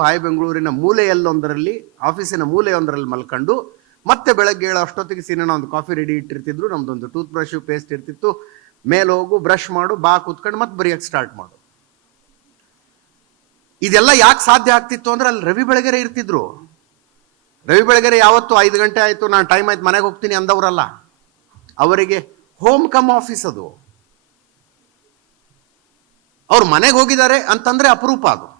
Hi ಬೆಂಗಳೂರಿನ ಮೂಲೆಯಲ್ಲೊಂದರಲ್ಲಿ, ಆಫೀಸಿನ ಮೂಲೆಯೊಂದರಲ್ಲಿ ಮಲ್ಕೊಂಡು, ಮತ್ತೆ ಬೆಳಗ್ಗೆ ಏಳು ಅಷ್ಟೊತ್ತಿಗೆ ಸೀನ ಒಂದು ಕಾಫಿ ರೆಡಿ ಇಟ್ಟಿರ್ತಿದ್ರು, ನಮ್ದೊಂದು ಟೂತ್ ಬ್ರಷ್ ಪೇಸ್ಟ್ ಇರ್ತಿತ್ತು. ಮೇಲೆ ಹೋಗು ಬ್ರಷ್ ಮಾಡು, ಬಾ ಕೂತ್ಕೊಂಡು ಮತ್ತೆ ಬರೆಯಕ್ಕೆ ಸ್ಟಾರ್ಟ್ ಮಾಡು. ಇದೆಲ್ಲ ಯಾಕೆ ಸಾಧ್ಯ ಆಗ್ತಿತ್ತು ಅಂದ್ರೆ ಅಲ್ಲಿ ರವಿ ಬೆಳಗೆರೆ ಇರ್ತಿದ್ರು. ರವಿ ಬೆಳಗೆರೆ ಯಾವತ್ತು ಐದು ಗಂಟೆ ಆಯ್ತು, ನಾನು ಟೈಮ್ ಆಯ್ತು ಮನೆಗೆ ಹೋಗ್ತೀನಿ ಅಂದವರಲ್ಲ. ಅವರಿಗೆ ಹೋಮ್ ಕಮ್ ಆಫೀಸ್ ಅದು. ಅವ್ರು ಮನೆಗೆ ಹೋಗಿದ್ದಾರೆ ಅಂತಂದ್ರೆ ಅಪರೂಪ ಅದು.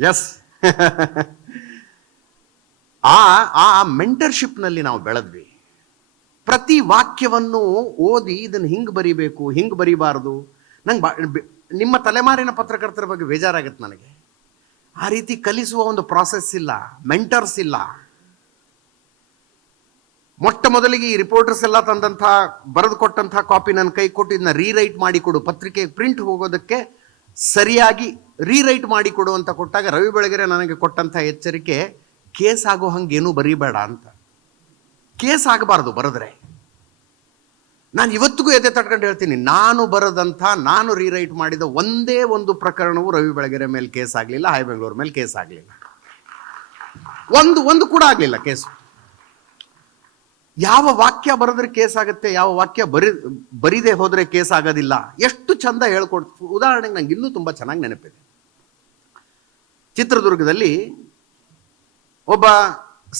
ಎಸ್ ಆ ಆ ಮೆಂಟರ್ಶಿಪ್ನಲ್ಲಿ ನಾವು ಬೆಳೆದ್ವಿ. ಪ್ರತಿ ವಾಕ್ಯವನ್ನು ಓದಿ ಇದನ್ನು ಹಿಂಗೆ ಬರಿಬೇಕು, ಹಿಂಗೆ ಬರಿಬಾರ್ದು. ನಂಗೆ ಬಾ ನಿಮ್ಮ ತಲೆಮಾರಿನ ಪತ್ರಕರ್ತರ ಬಗ್ಗೆ ಬೇಜಾರಾಗತ್ತೆ ನನಗೆ. ಆ ರೀತಿ ಕಲಿಸುವ ಒಂದು ಪ್ರಾಸೆಸ್ ಇಲ್ಲ ಮೆಂಟರ್ಸ್ ಇಲ್ಲ. ಮೊಟ್ಟ ಮೊದಲಿಗೆ ಈ ರಿಪೋರ್ಟರ್ಸ್ ಎಲ್ಲ ತಂದಂಥ, ಬರೆದು ಕೊಟ್ಟಂಥ ಕಾಪಿ ನನ್ನ ಕೈ ಕೊಟ್ಟು ಇದನ್ನ ರೀರೈಟ್ ಮಾಡಿ ಕೊಡು. ಪತ್ರಿಕೆ ಪ್ರಿಂಟ್ ಹೋಗೋದಕ್ಕೆ ಸರಿಯಾಗಿ ರೀರೈಟ್ ಮಾಡಿ ಕೊಡು ಅಂತ ಕೊಟ್ಟಾಗ ರವಿ ಬೆಳಗೆರೆ ನನಗೆ ಕೊಟ್ಟಂಥ ಎಚ್ಚರಿಕೆ, ಕೇಸ್ ಆಗೋ ಹಂಗೇನೂ ಬರೀಬೇಡ ಅಂತ. ಕೇಸ್ ಆಗಬಾರ್ದು ಬರೆದ್ರೆ. ನಾನು ಇವತ್ತಿಗೂ ಎದೆ ತಡ್ಕೊಂಡು ಹೇಳ್ತೀನಿ, ನಾನು ಬರೆದಂಥ, ನಾನು ರೀರೈಟ್ ಮಾಡಿದ ಒಂದೇ ಒಂದು ಪ್ರಕರಣವು ರವಿ ಬೆಳಗೆರೆ ಮೇಲೆ ಕೇಸ್ ಆಗಲಿಲ್ಲ ಬೆಂಗಳೂರು ಮೇಲೆ ಕೇಸ್ ಆಗಲಿಲ್ಲ. ಒಂದು ಒಂದು ಕೂಡ ಆಗಲಿಲ್ಲ ಕೇಸು. ಯಾವ ವಾಕ್ಯ ಬರೆದ್ರೆ ಕೇಸ್ ಆಗುತ್ತೆ, ಯಾವ ವಾಕ್ಯ ಬರಿ, ಬರೀದೇ ಹೋದರೆ ಕೇಸ್ ಆಗೋದಿಲ್ಲ. ಎಷ್ಟು ಚಂದ ಹೇಳ್ಕೊಡ್ತು ಉದಾಹರಣೆಗೆ ನಂಗೆ ಇನ್ನೂ ತುಂಬ ಚೆನ್ನಾಗಿ ನೆನಪಿದೆ. ಚಿತ್ರದುರ್ಗದಲ್ಲಿ ಒಬ್ಬ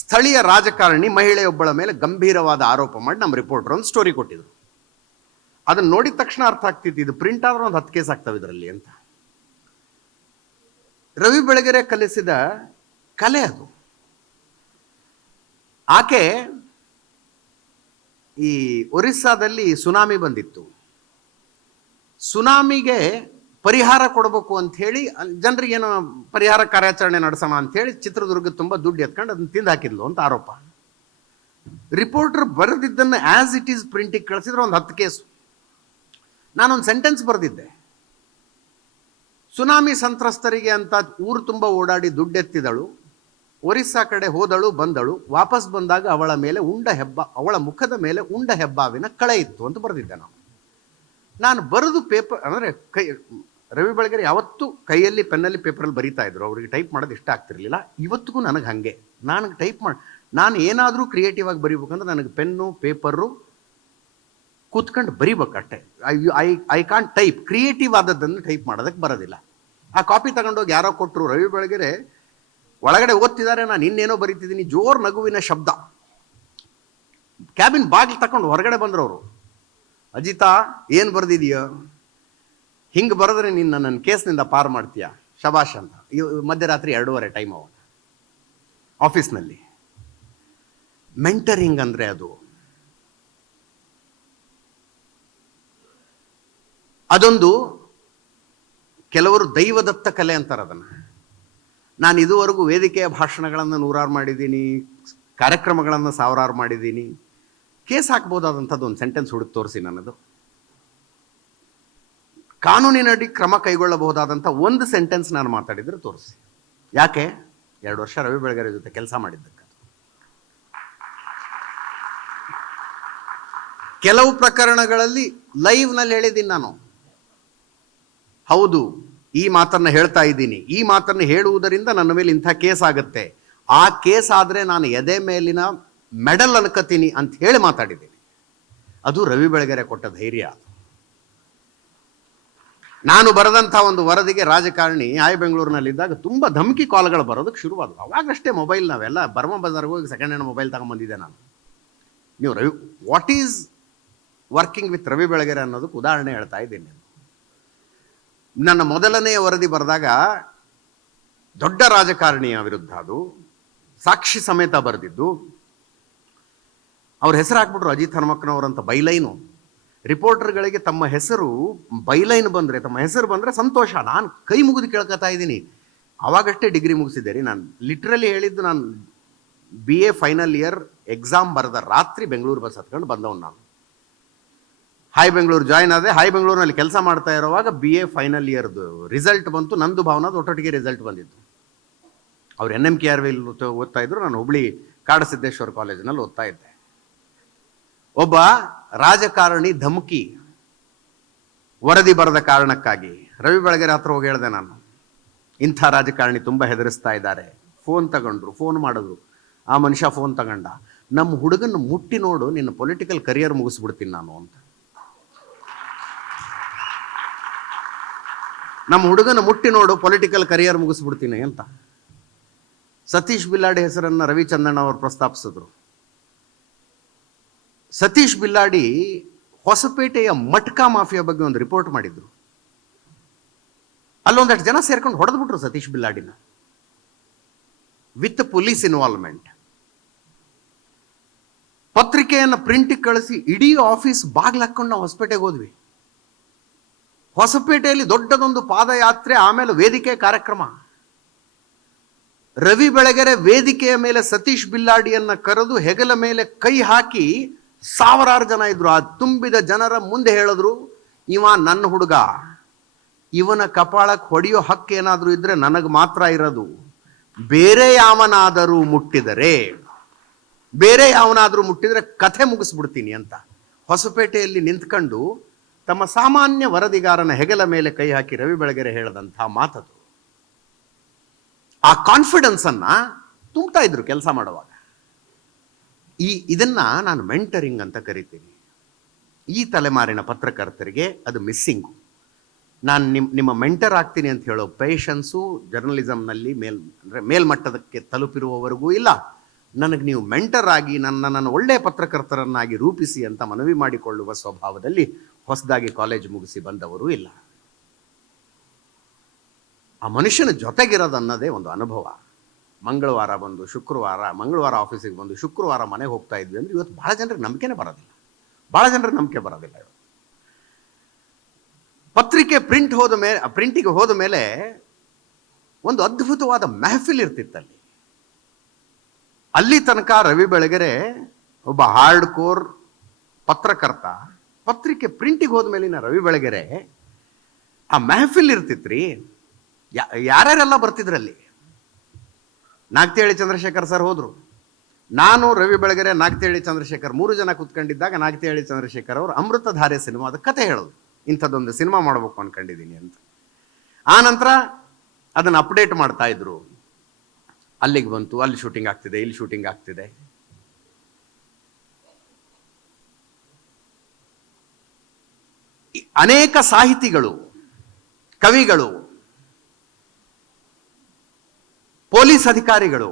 ಸ್ಥಳೀಯ ರಾಜಕಾರಣಿ ಮಹಿಳೆಯೊಬ್ಬಳ ಮೇಲೆ ಗಂಭೀರವಾದ ಆರೋಪ ಮಾಡಿ ನಮ್ಮ ರಿಪೋರ್ಟರ್ ಒಂದು ಸ್ಟೋರಿ ಕೊಟ್ಟಿದ್ರು. ಅದನ್ನ ನೋಡಿದ ತಕ್ಷಣ ಅರ್ಥ ಆಗ್ತಿತ್ತು, ಇದು ಪ್ರಿಂಟ್ ಆದ್ರೆ ಒಂದು ಹತ್ತು ಕೇಸ್ ಆಗ್ತವೆ ಇದರಲ್ಲಿ ಅಂತ. ರವಿ ಬೆಳಗೆರೆ ಕಲಿಸಿದ ಕಲೆ ಅದು. ಆಕೆ ಈ ಒರಿಸ್ಸಾದಲ್ಲಿ ಸುನಾಮಿ ಬಂದಿತ್ತು. ಸುನಾಮಿಗೆ ಪರಿಹಾರ ಕೊಡಬೇಕು ಅಂತ ಹೇಳಿ ಜನರಿಗೆ ಏನೋ ಪರಿಹಾರ ಕಾರ್ಯಾಚರಣೆ ನಡೆಸೋಣ ಅಂತ ಹೇಳಿ ಚಿತ್ರದುರ್ಗ ತುಂಬ ದುಡ್ಡು ಎತ್ಕೊಂಡು ಅದನ್ನ ತಿಂದು ಹಾಕಿದ್ಲು ಅಂತ ಆರೋಪ. ರಿಪೋರ್ಟರ್ ಬರೆದಿದ್ದನ್ನು ಆಸ್ ಇಟ್ ಈಸ್ ಪ್ರಿಂಟಿಗೆ ಕಳಿಸಿದ್ರೆ ಒಂದು ಹತ್ತು ಕೇಸು. ನಾನೊಂದು ಸೆಂಟೆನ್ಸ್ ಬರೆದಿದ್ದೆ. ಸುನಾಮಿ ಸಂತ್ರಸ್ತರಿಗೆ ಅಂತ ಊರು ತುಂಬ ಓಡಾಡಿ ದುಡ್ಡೆತ್ತಿದಳು ಒರಿಸ್ಸಾ ಕಡೆ ಹೋದಳು, ಬಂದಳು, ವಾಪಸ್ ಬಂದಾಗ ಅವಳ ಮೇಲೆ ಉಂಡ ಹೆಬ್ಬ, ಅವಳ ಮುಖದ ಮೇಲೆ ಉಂಡ ಹೆಬ್ಬಾವಿನ ಕಳೆ ಇತ್ತು ಅಂತ ಬರೆದಿದ್ದೆ ನಾವು. ನಾನು ಬರೆದು ಪೇಪರ್ ಅಂದರೆ ಕೈ ರವಿ ಬೆಳಗೆರೆ ಯಾವತ್ತೂ ಕೈಯಲ್ಲಿ ಪೆನ್ನಲ್ಲಿ ಪೇಪರಲ್ಲಿ ಬರೀತಾ ಇದ್ರು. ಅವರಿಗೆ ಟೈಪ್ ಮಾಡೋದು ಇಷ್ಟ ಆಗ್ತಿರ್ಲಿಲ್ಲ. ಇವತ್ತಿಗೂ ನನಗೆ ಹಾಗೆ. ನನಗೆ ಟೈಪ್ ಮಾಡಿ, ನಾನು ಏನಾದರೂ ಕ್ರಿಯೇಟಿವ್ ಆಗಿ ಬರೀಬೇಕಂದ್ರೆ ನನಗೆ ಪೆನ್ನು, ಪೇಪರು ಕೂತ್ಕೊಂಡು ಬರಿಬೇಕು ಅಷ್ಟೇ. I I I can type creative ಆದದ್ದನ್ನು type ಮಾಡೋದಕ್ಕೆ ಬರೋದಿಲ್ಲ. ಆ ಕಾಪಿ ತಗೊಂಡೋಗಿ ಯಾರೋ ಕೊಟ್ಟರು ರವಿ ಬೆಳಗೆರೆ ಒಳಗಡೆ ಓದ್ತಿದ್ದಾರೆ ನಾನು ಇನ್ನೇನೋ ಬರೀತಿದ್ದೀನಿ. ಜೋರ್ ನಗುವಿನ ಶಬ್ದ. ಕ್ಯಾಬಿನ್ ಬಾಗಿಲು ತಗೊಂಡು ಹೊರಗಡೆ ಬಂದ್ರು ಅವರು ಅಜಿತಾ, ಏನು ಬರೆದಿದೆಯೋ? ಹಿಂಗೆ ಬರೆದ್ರೆ ನೀನು ನನ್ನ ಕೇಸ್ನಿಂದ ಪಾರು ಮಾಡ್ತೀಯ? ಶಬಾಷ್ ಅಂತ. ಮಧ್ಯರಾತ್ರಿ ಎರಡೂವರೆ ಟೈಮ್ ಅವಾಗ ಆಫೀಸ್ನಲ್ಲಿ ಮೆಂಟರಿಂಗ್ ಅಂದರೆ ಅದು. ಅದೊಂದು ಕೆಲವರು ದೈವದತ್ತ ಕಲೆ ಅಂತಾರೆ ಅದನ್ನು. ನಾನು ಇದುವರೆಗೂ ವೇದಿಕೆಯ ಭಾಷಣಗಳನ್ನು ನೂರಾರು ಮಾಡಿದ್ದೀನಿ, ಕಾರ್ಯಕ್ರಮಗಳನ್ನು ಸಾವಿರಾರು ಮಾಡಿದ್ದೀನಿ. ಕೇಸ್ ಹಾಕ್ಬೋದಾದಂಥದ್ದು ಒಂದು ಸೆಂಟೆನ್ಸ್ ಹುಡುಕಿ ತೋರಿಸಿ ನನ್ನದು. ಕಾನೂನಿನಡಿ ಕ್ರಮ ಕೈಗೊಳ್ಳಬಹುದಾದಂಥ ಒಂದು ಸೆಂಟೆನ್ಸ್ ನಾನು ಮಾತಾಡಿದರೆ ತೋರಿಸಿ. ಯಾಕೆ? ಎರಡು ವರ್ಷ ರವಿ ಬೆಳಗೆರೆ ಜೊತೆ ಕೆಲಸ ಮಾಡಿದ್ದಕ್ಕೆ. ಕೆಲವು ಪ್ರಕರಣಗಳಲ್ಲಿ ಲೈವ್ನಲ್ಲಿ ಹೇಳಿದ್ದೀನಿ ನಾನು. ಹೌದು, ಈ ಮಾತನ್ನು ಹೇಳ್ತಾ ಇದ್ದೀನಿ. ಈ ಮಾತನ್ನು ಹೇಳುವುದರಿಂದ ನನ್ನ ಮೇಲೆ ಇಂಥ ಕೇಸ್ ಆಗುತ್ತೆ. ಆ ಕೇಸ್ ಆದರೆ ನಾನು ಎದೆ ಮೇಲಿನ ಮೆಡಲ್ ಅನ್ಕೋತೀನಿ ಅಂತ ಹೇಳಿ ಮಾತಾಡಿದ್ದೀನಿ. ಅದು ರವಿ ಬೆಳಗೆರೆ ಕೊಟ್ಟ ಧೈರ್ಯ. ನಾನು ಬರೆದಂಥ ಒಂದು ವರದಿಗೆ ರಾಜಕಾರಣಿ ಆಯ್ ಬೆಂಗಳೂರಿನಲ್ಲಿದ್ದಾಗ ತುಂಬ ಧಮಕಿ ಕಾಲ್ಗಳು ಬರೋದಕ್ಕೆ ಶುರುವಾದವು. ಅವಾಗಷ್ಟೇ ಮೊಬೈಲ್ ನಾವೆಲ್ಲ ಬರ್ಮ ಬಜಾರ್ಗೆ ಹೋಗಿ ಸೆಕೆಂಡ್ ಹ್ಯಾಂಡ್ ಮೊಬೈಲ್ ತಗೊಂಬಂದಿದ್ದೆ ನಾನು. ನೀವು Ravi what is working with Ravi Belagere ಅನ್ನೋದಕ್ಕೆ ಉದಾಹರಣೆ ಹೇಳ್ತಾ ಇದ್ದೀನಿ ನನ್ನ ಮೊದಲನೆಯ ವರದಿ ಬರೆದಾಗ ದೊಡ್ಡ ರಾಜಕಾರಣಿಯ ವಿರುದ್ಧ ಅದು, ಸಾಕ್ಷಿ ಸಮೇತ ಬರೆದಿದ್ದು. ಅವ್ರ ಹೆಸರು ಹಾಕ್ಬಿಟ್ರು ಅಜಿತ್ ಹನುಮಕ್ಕನವರಂತ ಬೈಲೈನು ರಿಪೋರ್ಟರ್ಗಳಿಗೆ ತಮ್ಮ ಹೆಸರು ಬೈಲೈನ್ ಬಂದರೆ, ತಮ್ಮ ಹೆಸರು ಬಂದರೆ ಸಂತೋಷ. ನಾನು ಕೈ ಮುಗಿದು ಕೇಳ್ಕೊತಾ ಇದ್ದೀನಿ. ಅವಾಗಷ್ಟೇ ಡಿಗ್ರಿ ಮುಗಿಸಿದ್ದೆ ರೀ ನಾನು. ಲಿಟ್ರಲಿ ಹೇಳಿದ್ದು ನಾನು B A final year exam ಬರೆದ ರಾತ್ರಿ ಬೆಂಗಳೂರು ಬಸ್ ಹತ್ಕೊಂಡು ಬಂದವನು ನಾನು. ಹಾಯ್ ಬೆಂಗಳೂರು ಜಾಯ್ನ್ ಆದೆ. ಹಾಯ್ ಬೆಂಗಳೂರಿನಲ್ಲಿ ಕೆಲಸ ಮಾಡ್ತಾ ಇರುವಾಗ ಬಿ ಎ ಫೈನಲ್ ಇಯರ್ದು ರಿಸಲ್ಟ್ ಬಂತು. ನಂದು ಭಾವನಾದ ಒಟ್ಟೊಟ್ಟಿಗೆ ರಿಸಲ್ಟ್ ಬಂದಿತ್ತು. ಅವ್ರು N M K R will ಓದ್ತಾ ಇದ್ರು. ನಾನು ಹುಬ್ಳಿ ಕಾಡಸಿದ್ದೇಶ್ವರ ಕಾಲೇಜಿನಲ್ಲಿ ಓದ್ತಾ ಇದ್ದೆ. ಒಬ್ಬ ರಾಜಕಾರಣಿ ಧಮಕಿ ವರದಿ ಬರದ ಕಾರಣಕ್ಕಾಗಿ. ರವಿ ಬೆಳಗೆರೆ ಹತ್ರ ಹೋಗಿ ಹೇಳಿದೆ ನಾನು. ಇಂಥ ರಾಜಕಾರಣಿ ತುಂಬ ಹೆದರಿಸ್ತಾ ಇದ್ದಾರೆ. ಫೋನ್ ತಗೊಂಡ್ರು, ಫೋನ್ ಮಾಡಿದ್ರು. ಆ ಮನುಷ್ಯ ಫೋನ್ ತಗೊಂಡ. ನಮ್ಮ ಹುಡುಗನ ಮುಟ್ಟಿ ನೋಡು, ನಿನ್ನ ಪೊಲಿಟಿಕಲ್ ಕರಿಯರ್ ಮುಗಿಸ್ಬಿಡ್ತೀನಿ ನಾನು ಅಂತ. ನಮ್ಮ ಹುಡುಗನ ಮುಟ್ಟಿ ನೋಡು ಪೊಲಿಟಿಕಲ್ ಕರಿಯರ್ ಮುಗಿಸ್ಬಿಡ್ತೀನಿ ಅಂತ. ಸತೀಶ್ ಬಿಲ್ಲಾಡಿ ಹೆಸರನ್ನ ರವಿಚಂದ್ರನ್ ಅವರು ಪ್ರಸ್ತಾಪಿಸಿದ್ರು. ಸತೀಶ್ ಬಿಲ್ಲಾಡಿ ಹೊಸಪೇಟೆಯ ಮಟ್ಕಾ ಮಾಫಿಯಾ ಬಗ್ಗೆ ಒಂದು ರಿಪೋರ್ಟ್ ಮಾಡಿದ್ರು. ಅಲ್ಲೊಂದಷ್ಟು ಜನ ಸೇರ್ಕೊಂಡು ಹೊಡೆದ್ಬಿಟ್ರು ಸತೀಶ್ ಬಿಲ್ಲಾಡಿನ. With police involvement. ಪತ್ರಿಕೆಯನ್ನು ಪ್ರಿಂಟ್ ಕಳಿಸಿ ಇಡೀ ಆಫೀಸ್ ಬಾಗ್ಲ ಹಾಕೊಂಡು ನಾವು ಹೊಸಪೇಟೆಗೆ ಹೋದ್ವಿ. ಹೊಸಪೇಟೆಯಲ್ಲಿ ದೊಡ್ಡದೊಂದು ಪಾದಯಾತ್ರೆ, ಆಮೇಲೆ ವೇದಿಕೆ ಕಾರ್ಯಕ್ರಮ. ರವಿ ಬೆಳಗೆರೆ ವೇದಿಕೆಯ ಮೇಲೆ ಸತೀಶ್ ಬಿಲ್ಲಾಡಿಯನ್ನ ಕರೆದು ಹೆಗಲ ಮೇಲೆ ಕೈ ಹಾಕಿ ಸಾವಿರಾರು ಜನ ಇದ್ರು. ಆ ತುಂಬಿದ ಜನರ ಮುಂದೆ ಹೇಳಿದ್ರು, ಇವ ನನ್ನ ಹುಡುಗ. ಇವನ ಕಪಾಳಕ್ಕೆ ಹೊಡೆಯೋ ಹಕ್ಕು ಏನಾದರೂ ಇದ್ರೆ ನನಗೆ ಮಾತ್ರ ಇರೋದು. ಬೇರೆ ಯಾವನಾದರೂ ಮುಟ್ಟಿದರೆ, ಬೇರೆ ಯಾವನಾದರೂ ಮುಟ್ಟಿದರೆ ಕಥೆ ಮುಗಿಸ್ಬಿಡ್ತೀನಿ ಅಂತ ಹೊಸಪೇಟೆಯಲ್ಲಿ ನಿಂತ್ಕೊಂಡು ತಮ್ಮ ಸಾಮಾನ್ಯ ವರದಿಗಾರನ ಹೆಗಲ ಮೇಲೆ ಕೈ ಹಾಕಿ ರವಿ ಬೆಳಗೆರೆ ಹೇಳದಂಥ ಮಾತದು. ಆ ಕಾನ್ಫಿಡೆನ್ಸ್ ಅನ್ನ ತುಂಬ್ತಾ ಇದ್ರು ಕೆಲಸ ಮಾಡುವಾಗ. ಈ ಇದನ್ನ ನಾನು ಮೆಂಟರಿಂಗ್ ಅಂತ ಕರಿತೀನಿ. ಈ ತಲೆಮಾರಿನ ಪತ್ರಕರ್ತರಿಗೆ ಅದು ಮಿಸ್ಸಿಂಗು ನಾನು ನಿಮ್, ನಿಮ್ಮ ಮೆಂಟರ್ ಆಗ್ತೀನಿ ಅಂತ ಹೇಳೋ ಪೇಷನ್ಸು ಜರ್ನಲಿಸಮ್ನಲ್ಲಿ ಮೇಲ್, ಅಂದರೆ ಮೇಲ್ಮಟ್ಟದಕ್ಕೆ ತಲುಪಿರುವವರೆಗೂ ಇಲ್ಲ. ನನಗೆ ನೀವು ಮೆಂಟರ್ ಆಗಿ ನನ್ನ ನನ್ನ ಒಳ್ಳೆಯ ಪತ್ರಕರ್ತರನ್ನಾಗಿ ರೂಪಿಸಿ ಅಂತ ಮನವಿ ಮಾಡಿಕೊಳ್ಳುವ ಸ್ವಭಾವದಲ್ಲಿ ಹೊಸದಾಗಿ ಕಾಲೇಜ್ ಮುಗಿಸಿ ಬಂದವರು ಇಲ್ಲ. ಆ ಮನುಷ್ಯನ ಜೊತೆಗಿರೋದನ್ನೋದೇ ಒಂದು ಅನುಭವ. ಮಂಗಳವಾರ ಬಂದು, ಶುಕ್ರವಾರ, ಮಂಗಳವಾರ ಆಫೀಸಿಗೆ ಬಂದು, ಶುಕ್ರವಾರ ಮನೆಗೆ ಹೋಗ್ತಾ ಇದ್ವಿ ಅಂದರೆ ಇವತ್ತು ಭಾಳ ಜನರಿಗೆ ನಂಬಿಕೆನೇ ಬರೋದಿಲ್ಲ. ಭಾಳ ಜನರಿಗೆ ನಂಬಿಕೆ ಬರೋದಿಲ್ಲ ಇವತ್ತು. ಪತ್ರಿಕೆ ಪ್ರಿಂಟ್ ಹೋದ ಮೇಲೆ ಪ್ರಿಂಟಿಗೆ ಹೋದ ಮೇಲೆ ಒಂದು ಅದ್ಭುತವಾದ ಮೆಹಫಿಲ್ ಇರ್ತಿತ್ತಲ್ಲಿ. ಅಲ್ಲಿ ತನಕ ರವಿ ಬೆಳಗೆರೆ ಒಬ್ಬ ಹಾರ್ಡ್ ಕೋರ್ ಪತ್ರಕರ್ತ, ಪತ್ರಿಕೆ ಪ್ರಿಂಟಿಗೆ ಹೋದ ಮೇಲಿನ ರವಿ ಬೆಳಗೆರೆ, ಆ ಮೆಹಫಿಲ್ ಇರ್ತಿತ್ರಿ. ಯಾರ್ಯಾರೆಲ್ಲ ಬರ್ತಿದ್ರಲ್ಲಿ? ನಾಗ್ತೇಳಿ ಚಂದ್ರಶೇಖರ್ ಸರ್ ಹೋದರು. ನಾನು ರವಿ ಬೆಳಗೆರೆ ನಾಗ್ತೇಳಿ ಚಂದ್ರಶೇಖರ್ ಮೂರು ಜನ ಕೂತ್ಕೊಂಡಿದ್ದಾಗ ನಾಗ್ತೇಳಿ ಚಂದ್ರಶೇಖರ್ ಅವರು ಅಮೃತಧಾರೆ ಸಿನಿಮಾದ ಕತೆ ಹೇಳೋದು. ಇಂಥದ್ದೊಂದು ಸಿನಿಮಾ ಮಾಡಬೇಕು ಅನ್ಕೊಂಡಿದ್ದೀನಿ ಅಂತ. ಆ ನಂತರ ಅದನ್ನು ಅಪ್ಡೇಟ್ ಮಾಡ್ತಾ ಇದ್ರು. ಅಲ್ಲಿಗೆ ಬಂತು, ಅಲ್ಲಿ ಶೂಟಿಂಗ್ ಆಗ್ತಿದೆ, ಇಲ್ಲಿ ಶೂಟಿಂಗ್ ಆಗ್ತಿದೆ. ಅನೇಕ ಸಾಹಿತಿಗಳು, ಕವಿಗಳು ಪೊಲೀಸ್ ಅಧಿಕಾರಿಗಳು,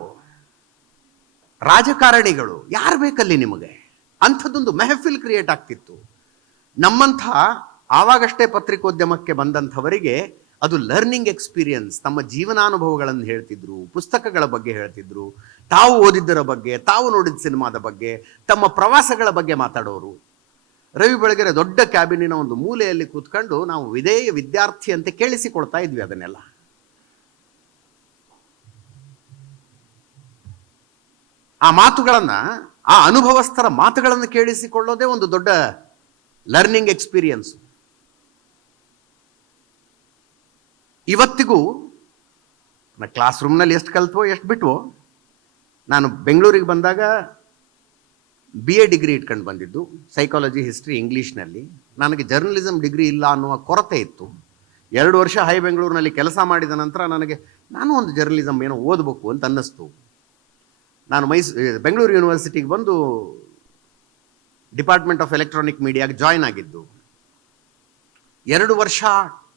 ರಾಜಕಾರಣಿಗಳು, ಯಾರು ಬೇಕಲ್ಲಿ ನಿಮಗೆ? ಅಂಥದ್ದೊಂದು ಮೆಹಫಿಲ್ ಕ್ರಿಯೇಟ್ ಆಗ್ತಿತ್ತು. ನಮ್ಮಂಥ ಆವಾಗಷ್ಟೇ ಪತ್ರಿಕೋದ್ಯಮಕ್ಕೆ ಬಂದಂಥವರಿಗೆ ಅದು ಲರ್ನಿಂಗ್ ಎಕ್ಸ್ಪೀರಿಯನ್ಸ್, ತಮ್ಮ ಜೀವನಾನುಭವಗಳನ್ನು ಹೇಳ್ತಿದ್ರು, ಪುಸ್ತಕಗಳ ಬಗ್ಗೆ ಹೇಳ್ತಿದ್ರು, ತಾವು ಓದಿದ್ದರ ಬಗ್ಗೆ, ತಾವು ನೋಡಿದ ಸಿನಿಮಾದ ಬಗ್ಗೆ, ತಮ್ಮ ಪ್ರವಾಸಗಳ ಬಗ್ಗೆ ಮಾತಾಡೋರು. ರವಿ ಬೆಳಗೆರೆ ದೊಡ್ಡ ಕ್ಯಾಬಿನಿನ ಒಂದು ಮೂಲೆಯಲ್ಲಿ ಕೂತ್ಕೊಂಡು ನಾವು ವಿಧೇಯ ವಿದ್ಯಾರ್ಥಿ ಅಂತ ಕೇಳಿಸಿಕೊಳ್ತಾ ಇದ್ವಿ ಅದನ್ನೆಲ್ಲ. ಆ ಮಾತುಗಳನ್ನ, ಆ ಅನುಭವಸ್ಥರ ಮಾತುಗಳನ್ನು ಕೇಳಿಸಿಕೊಳ್ಳೋದೇ ಒಂದು ದೊಡ್ಡ ಲರ್ನಿಂಗ್ ಎಕ್ಸ್ಪೀರಿಯನ್ಸ್ ಇವತ್ತಿಗೂ, ನಾ ಕ್ಲಾಸ್ ರೂಮ್ನಲ್ಲಿ ಎಷ್ಟು ಕಲ್ತವೋ, ಎಷ್ಟು ಬಿಟ್ವೋ, ನಾನು ಬೆಂಗಳೂರಿಗೆ ಬಂದಾಗ ಬಿ ಎ ಡಿಗ್ರಿ ಇಟ್ಕೊಂಡು ಬಂದಿದ್ದು ಸೈಕಾಲಜಿ ಹಿಸ್ಟ್ರಿ ಇಂಗ್ಲೀಷ್ನಲ್ಲಿ ನನಗೆ ಜರ್ನಲಿಸಮ್ ಡಿಗ್ರಿ ಇಲ್ಲ ಅನ್ನುವ ಕೊರತೆ ಇತ್ತು. ಎರಡು ವರ್ಷ ಹೈ ಬೆಂಗಳೂರಿನಲ್ಲಿ ಕೆಲಸ ಮಾಡಿದ ನಂತರ ನನಗೆ, ನಾನು ಒಂದು ಜರ್ನಲಿಸಮ್ ಏನೋ ಓದಬೇಕು ಅಂತ ಅನ್ನಿಸ್ತು. ನಾನು ಮೈಸ್ ಬೆಂಗಳೂರು ಯೂನಿವರ್ಸಿಟಿಗೆ ಬಂದು ಡಿಪಾರ್ಟ್ಮೆಂಟ್ ಆಫ್ ಎಲೆಕ್ಟ್ರಾನಿಕ್ ಮೀಡಿಯಾಗೆ ಜಾಯ್ನ್ ಆಗಿದ್ದು, ಎರಡು ವರ್ಷ,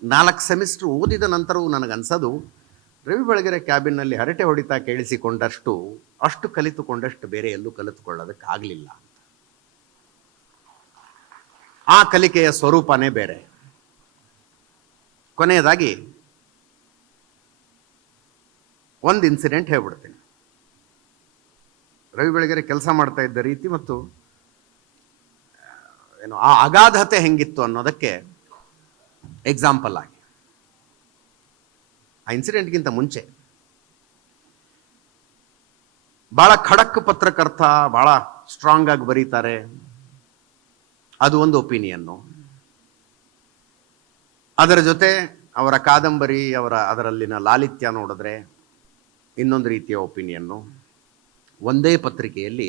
ನಾಲ್ಕು ಸೆಮಿಸ್ಟರ್ ಓದಿದ ನಂತರವೂ ನನಗನ್ಸೋದು, ರವಿ ಬೆಳಗೆರೆ ಕ್ಯಾಬಿನ್ನಲ್ಲಿ ಹರಟೆ ಹೊಡಿತಾ ಕೇಳಿಸಿಕೊಂಡಷ್ಟು, ಅಷ್ಟು ಕಲಿತುಕೊಂಡಷ್ಟು ಬೇರೆ ಎಲ್ಲೂ ಕಲಿತುಕೊಳ್ಳೋದಕ್ಕಾಗಲಿಲ್ಲ. ಆ ಕಲಿಕೆಯ ಸ್ವರೂಪನೇ ಬೇರೆ. ಕೊನೆಯದಾಗಿ, ಒಂದು ಇನ್ಸಿಡೆಂಟ್ ಹೇಳ್ಬಿಡ್ತೀನಿ. ರವಿ ಬೆಳಗೆರೆ ಕೆಲಸ ಮಾಡ್ತಾ ಇದ್ದ ರೀತಿ ಮತ್ತು ಏನು, ಆ ಅಗಾಧತೆ ಹೆಂಗಿತ್ತು ಅನ್ನೋದಕ್ಕೆ ಎಕ್ಸಾಂಪಲ್ ಆಗಿ. ಆ ಇನ್ಸಿಡೆಂಟ್ಗಿಂತ ಮುಂಚೆ. ಬಹಳ ಖಡಕ್ ಪತ್ರಕರ್ತ ಬಹಳ ಸ್ಟ್ರಾಂಗ್ ಆಗಿ ಬರೀತಾರೆ. ಅದು ಒಂದು ಒಪಿನಿಯನ್ನು ಅದರ ಜೊತೆ ಅವರ ಕಾದಂಬರಿ, ಅವರ ಅದರಲ್ಲಿನ ಲಾಲಿತ್ಯ ನೋಡಿದ್ರೆ ಇನ್ನೊಂದು ರೀತಿಯ ಒಪಿನಿಯನ್ನು ಒಂದೇ ಪತ್ರಿಕೆಯಲ್ಲಿ